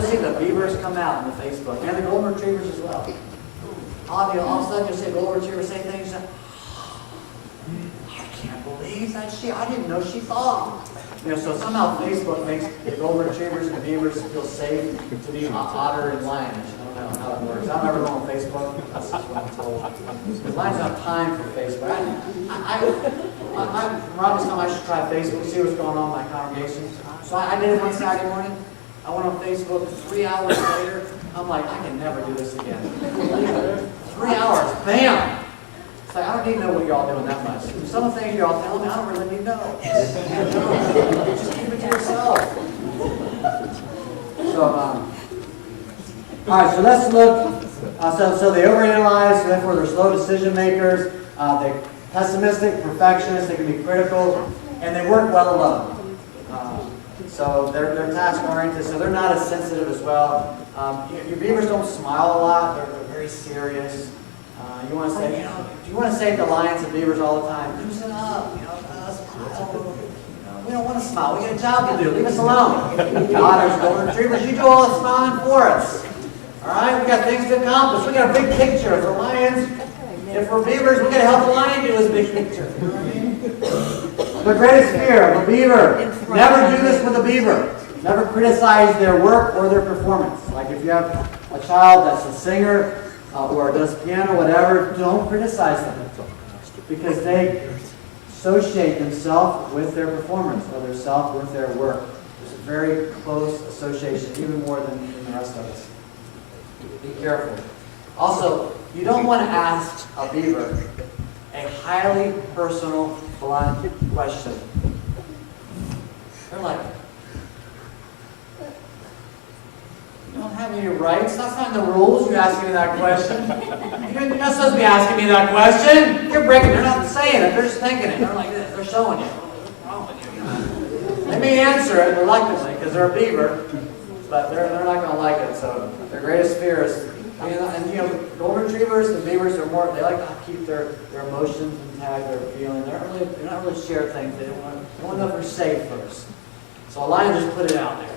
see the beavers come out in the Facebook, and the golden retrievers as well. All of a sudden you'll see a golden retriever say things like, I can't believe that I didn't know she thought. So somehow Facebook makes the golden retrievers and the beavers feel safe to be otter and lion. I don't know how that works. I've never gone on Facebook. That's just what I'm told. Because lions don't have time for Facebook. I promised them I should try Facebook, see what's going on in my congregation. So I did it one Saturday morning. I went on Facebook 3 hours later. I'm like, I can never do this again. 3 hours, bam! It's like, I don't need to know what y'all doing that much. Some of the things y'all telling me, I don't really need to know. Just keep it to yourself. So, all right, so let's look. So they overanalyze, so therefore they're slow decision makers. They're pessimistic, perfectionists, they can be critical, and they work well alone. So they're task-oriented, so they're not as sensitive as well. Your beavers don't smile a lot. They're very serious. You want to say, do you want to say to lions and beavers all the time, loosen up, smile. We don't want to smile. We got a job to do. Leave us alone. Otters, golden retrievers, you do all the smiling for us. All right? We got things to accomplish. We got a big picture. If we're lions, if we're beavers, we got to help the lion do his big picture. You know what I mean? The greatest fear of a beaver. Never do this with a beaver. Never criticize their work or their performance. Like if you have a child that's a singer or does piano, whatever, don't criticize them. Because they associate themselves with their performance or their self with their work. There's a very close association, even more than the rest of us. Be careful. Also, you don't want to ask a beaver a highly personal, blunt question. They're like, you don't have any rights? That's not in the rules, you asking me that question. You're not supposed to be asking me that question. You're breaking it. They're not saying it. They're just thinking it. They're like this. They're showing you. What's wrong with you? They may answer it reluctantly because they're a beaver, but they're not going to like it. So their greatest fear is, and golden retrievers and beavers are more, they like to keep their emotions intact, their feelings. They're not really share things. They want to know if they're safe first. So a lion just put it out there.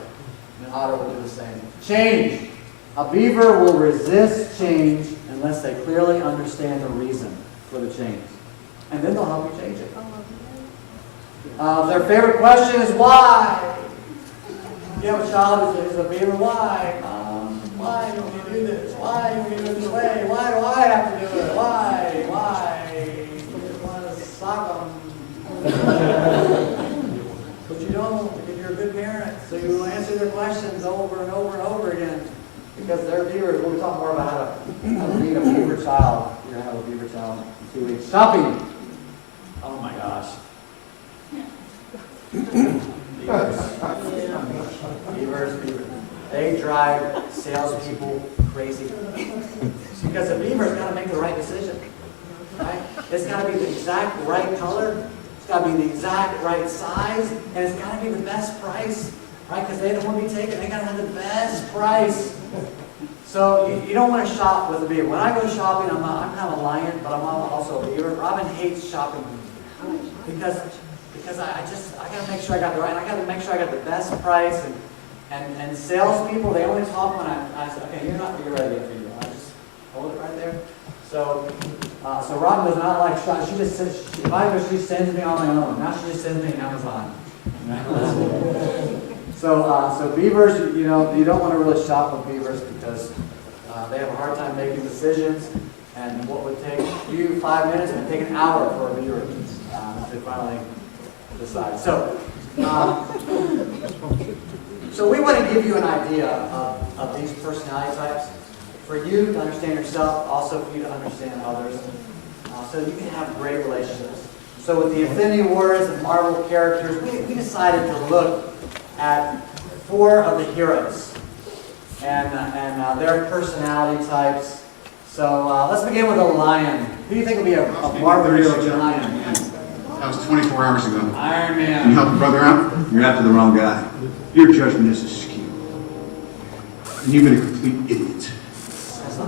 And an otter will do the same. Change. A beaver will resist change unless they clearly understand the reason for the change. And then they'll help you change it. Their favorite question is why? You have a child who's a beaver, why? Why don't you do this? Why don't you do it this way? Why do I have to do it? Why? You just want to sock them. But you don't, because you're a good parent. So you will answer their questions over and over and over again. Because they're beavers. We'll talk more about how to lead a beaver child. You're going to have a beaver child in 2 weeks. Shopping. Oh my gosh. Beavers. They drive salespeople crazy. Because a beaver's got to make the right decision. Right? It's got to be the exact right color. It's got to be the exact right size. And it's got to be the best price. Right? Because they don't want to be taken. They got to have the best price. So you don't want to shop with a beaver. When I go shopping, I'm kind of a lion, but I'm also a beaver. Robin hates shopping because I got to make sure I got the right. I got to make sure I got the best price. And salespeople, they only talk when I say, okay, you're ready for you. I just hold it right there. So Robin does not like shop. She just says, if I go, she sends me on my own. Now she just sends me Amazon. So beavers, you don't want to really shop with beavers because they have a hard time making decisions. And what would take you 5 minutes would take an hour for a beaver to finally decide. So we want to give you an idea of these personality types for you to understand yourself, also for you to understand others, so you can have great relationships. So with the Infinity Wars and Marvel characters, we decided to look at 4 of the heroes and their personality types. So let's begin with a lion. Who do you think will be a Marvel hero lion? That was 24 hours ago. Iron Man. Can you help a brother out? You're after the wrong guy. Your judgment is askew. And you've been a complete idiot.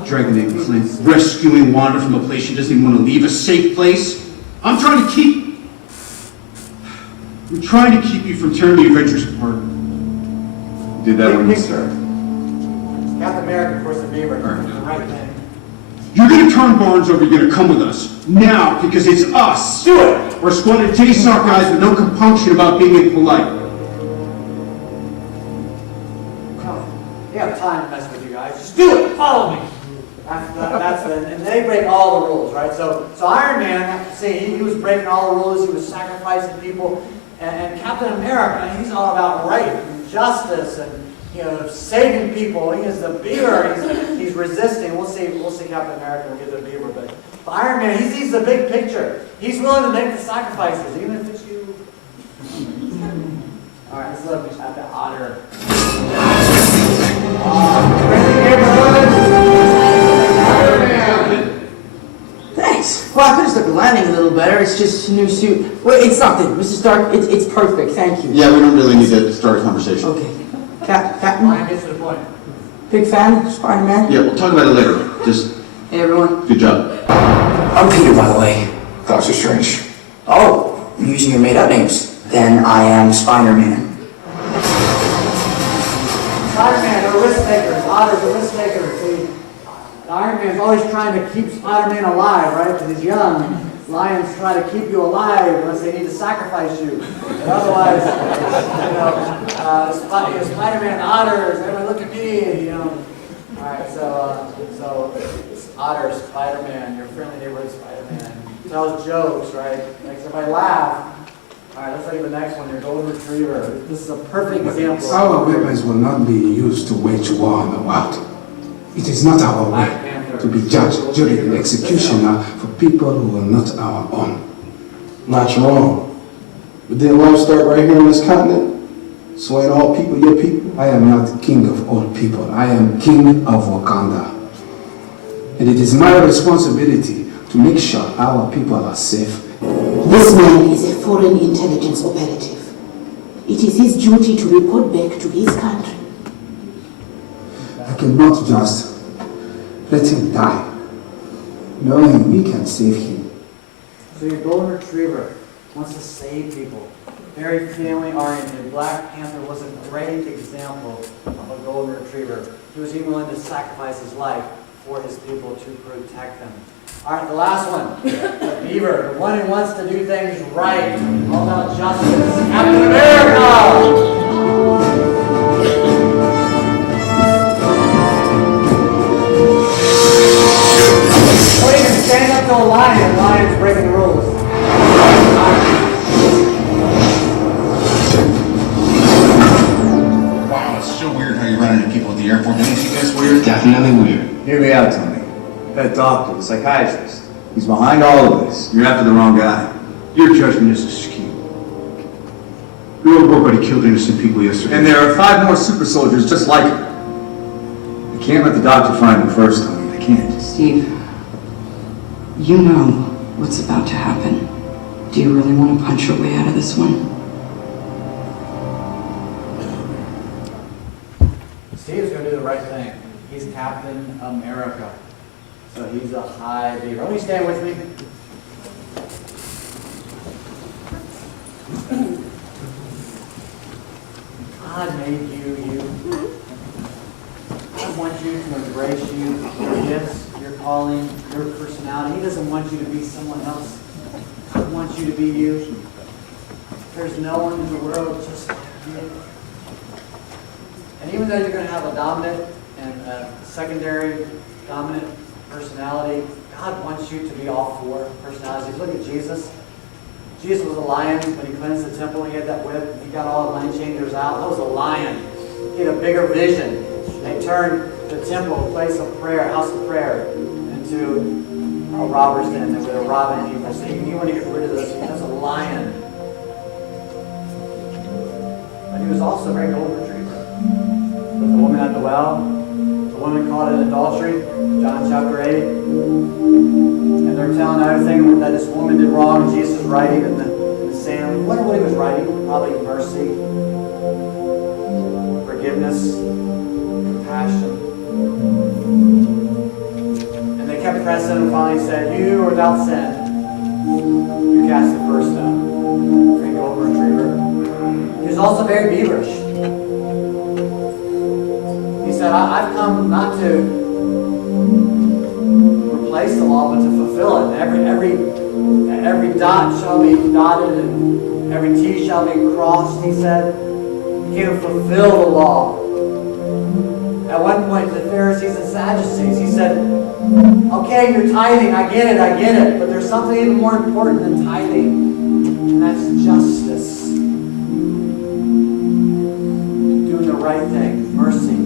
Dragging in Clint, rescuing Wanda from a place she doesn't even want to leave, a safe place. I'm trying to keep you from tearing the Avengers apart. Did that when Big you picture. Captain America, of course, the beaver. The right thing. You're gonna turn Barnes over, you're gonna come with us. Now, because it's us. Do it! We're squad of Tay-Sock guys with no compunction about being impolite. You have time to mess with you guys. Just do it. Follow me. And they break all the rules, right? So Iron Man, see, he was breaking all the rules. He was sacrificing people. And Captain America, he's all about right and justice and saving people. He is the beaver. He's resisting. We'll see Captain America. We'll get to the beaver, but Iron Man, he sees the big picture. He's willing to make the sacrifices, even if it's you. All right, let's look at the otter. Thanks. Well, I could just look the landing a little better. It's just a new suit. Wait, it's something. Mr. Stark, it's perfect. Thank you. Yeah, we don't really need to start a conversation. Okay. Captain? Ryan gets to the point. Big fan? Spider-Man? Yeah, we'll talk about it later. Just Hey everyone. Good job. I'm Peter, by the way. Doctor Strange. Oh, you're using your made-up names. Then I am Spider-Man. Spider-Man, they're risk takers. Otters are risk takers. See, Iron Man's always trying to keep Spider-Man alive, right? Because he's young. Lions try to keep you alive unless they need to sacrifice you. But otherwise, Spider-Man, otters, everybody look at me, All right, so it's Otter, Spider-Man, your friendly neighborhood Spider-Man. Tells jokes, right? Makes everybody laugh. All right, let's look at the next one, your golden retriever. This is a perfect example. Our weapons will not be used to wage war on the world. It is not our way to be judge, jury, and executioner for people who are not our own. Not wrong. But didn't life start right here on this continent? So ain't all people your people? I am not king of all people. I am king of Wakanda. And it is my responsibility to make sure our people are safe. This man is a foreign intelligence operative. It is his duty to report back to his country. I cannot just let him die, knowing we can save him. So your golden retriever wants to save people. Very family-oriented. Black Panther was a great example of a golden retriever. He was even willing to sacrifice his life for his people to protect them. All right, the last one. The beaver, the one who wants to do things right, all about justice. Captain America! Don't even stand up to a lion. Lion's breaking the rules. Wow, it's so weird how you run into people at the airport. Don't you think that's weird? Definitely weird. Hear me out, Tony. That doctor, the psychiatrist, he's behind all of this. You're after the wrong guy. Your judgment is askew. Your robot killed innocent people yesterday. And there are 5 more super soldiers just like him. They can't let the doctor find him first, Tony. They can't. Steve, you know what's about to happen. Do you really want to punch your way out of this one? Steve's going to do the right thing. He's Captain America. So he's a high beaver. Let me stand with me. God made you. God wants you to embrace you, your gifts, your calling, your personality. He doesn't want you to be someone else. God wants you to be you. There's no one in the world just like you. And even though you're going to have a dominant and a secondary dominant personality, God wants you to be all 4 personalities. Look at Jesus. Jesus was a lion when he cleansed the temple. He had that whip. He got all the money changers out. That was a lion. He had a bigger vision. They turned the temple, a place of prayer, house of prayer, into a robber's den. They were robbing people. So you want to get rid of this. He was a lion. But he was also a very golden retriever. With the woman at the well, the woman caught in adultery, John chapter 8. And they're telling everything that this woman did wrong. Jesus is writing in the sand. I wonder what he was writing. Probably mercy, forgiveness, compassion. And they kept pressing and finally said, "You are without sin. You cast the first stone." Very golden retriever. He was also very beaverish. He said, I've come not to replace the law, but to fulfill it. Every dot shall be dotted and every T shall be crossed, he said. He came to fulfill the law. At one point, the Pharisees and Sadducees, he said, okay, you're tithing, I get it, but there's something even more important than tithing, and that's justice. Doing the right thing, mercy.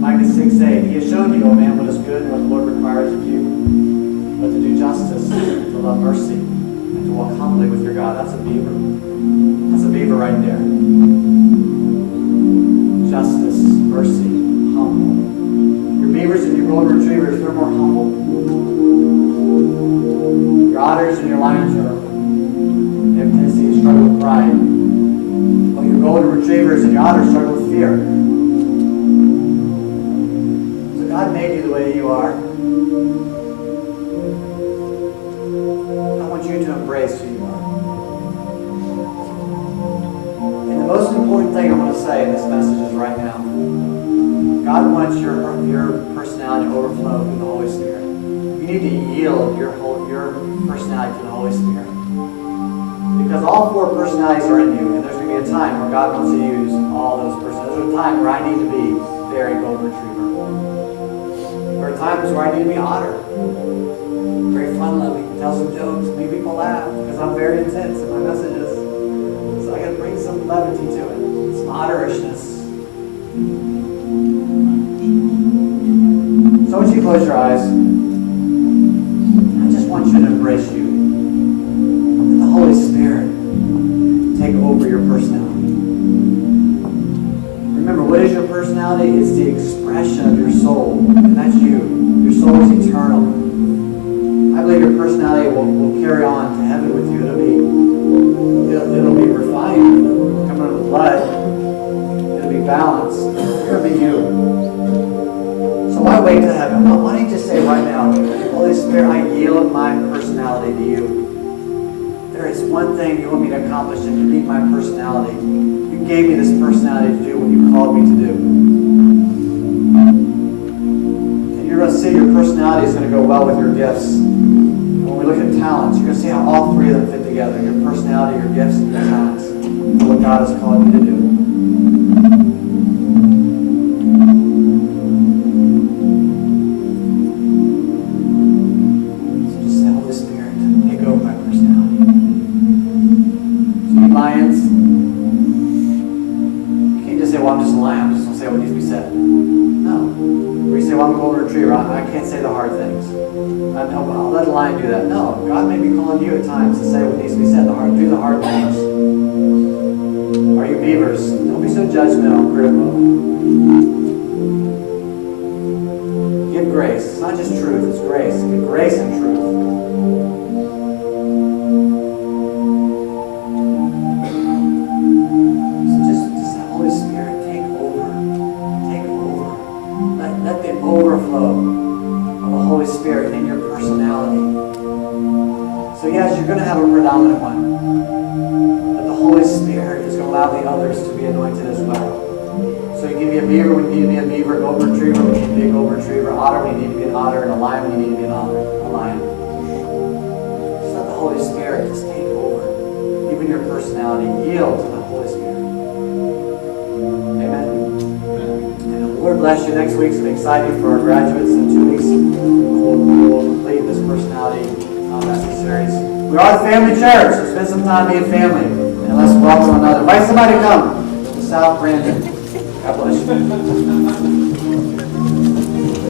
Micah 6:8, he has shown you, O man, what is good and what the Lord requires of you, but to do justice, to love mercy, and to walk humbly with your God. That's a beaver. That's a beaver right there. Justice, mercy, humble. Your beavers and your golden retrievers, they're more humble. Your otters and your lions they have a tendency to struggle with pride. While your golden retrievers and your otters struggle with fear. So God made you the way you are. yield your personality to the Holy Spirit. Because all four personalities are in you, and there's going to be a time where God wants to use all those personalities. There's a time where I need to be very golden retriever. There are times where I need to be otter. Very fun-loving, tell some jokes, make people laugh, because I'm very intense in my messages. So I got to bring some levity to it, some otterishness. So once you close your eyes, I just want you to embrace you. Let the Holy Spirit take over your personality. Remember, what is your personality? It's the expression of your soul, and that's you. Your soul is eternal. I believe your personality will carry on to heaven with you. It'll be refined, coming out of the blood. It'll be balanced. It'll be you. So why wait to heaven? Why don't you just say right now, Holy Spirit, I yield my personality to you. There is one thing you want me to accomplish and to meet my personality. You gave me this personality to do what you called me to do. And you're going to see your personality is going to go well with your gifts. When we look at talents, you're going to see how all three of them fit together. Your personality, your gifts, and your talents. And what God has called you to do. I can't say the hard things. I'll let a lion do that. No, God may be calling you at times to say what needs to be said. Do the hard things. Are you beavers? Don't be so judgmental, critical. Give grace. It's not just truth, it's grace. Give grace and truth. So just the Holy Spirit take over. Take over. Let the overflow of the Holy Spirit in your personality. So yes, you're going to have a predominant one. But the Holy Spirit is going to allow the others to be anointed as well. So you can be a beaver when you need to be a beaver, a golden retriever when you need to be a golden retriever, otter when you need to be an otter, and a lion when you need to be a lion. Just let the Holy Spirit just take over. Even your personality, yield to the Holy Spirit. Amen. And the Lord bless you. Next week's going to be exciting for our graduates. In 2 weeks, we'll complete this personality series. We are the family church, so spend some time being family. And let's welcome one another. Invite somebody to come to South Brandon. God bless you.